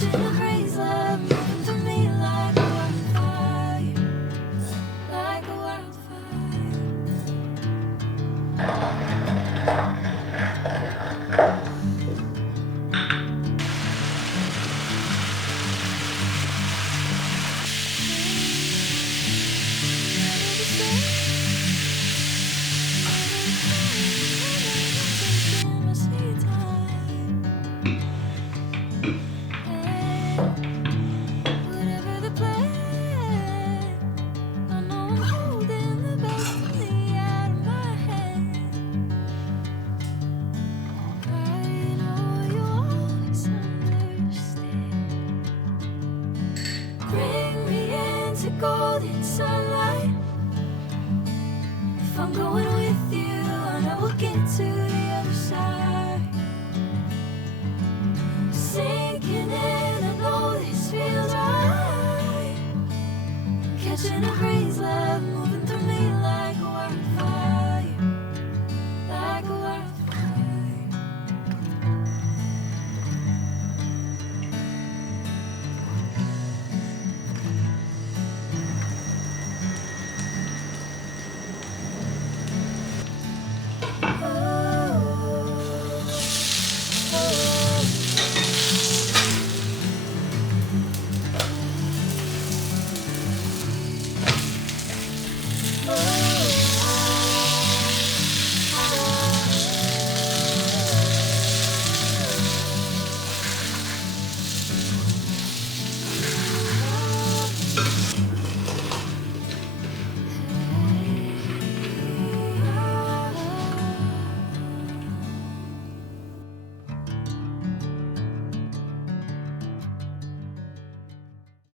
Catching a breeze, love moving through me like a wildfire, like a wildfire. Whatever the plan, I know I'm holding the best of me out of my hand. I know you always understand. Bring me into golden sunlight. If I'm going with you, I know we'll get to the other side. Sinking in, I know this feels right. Catching a breeze, love moving through me like a wildfire, like a wildfire.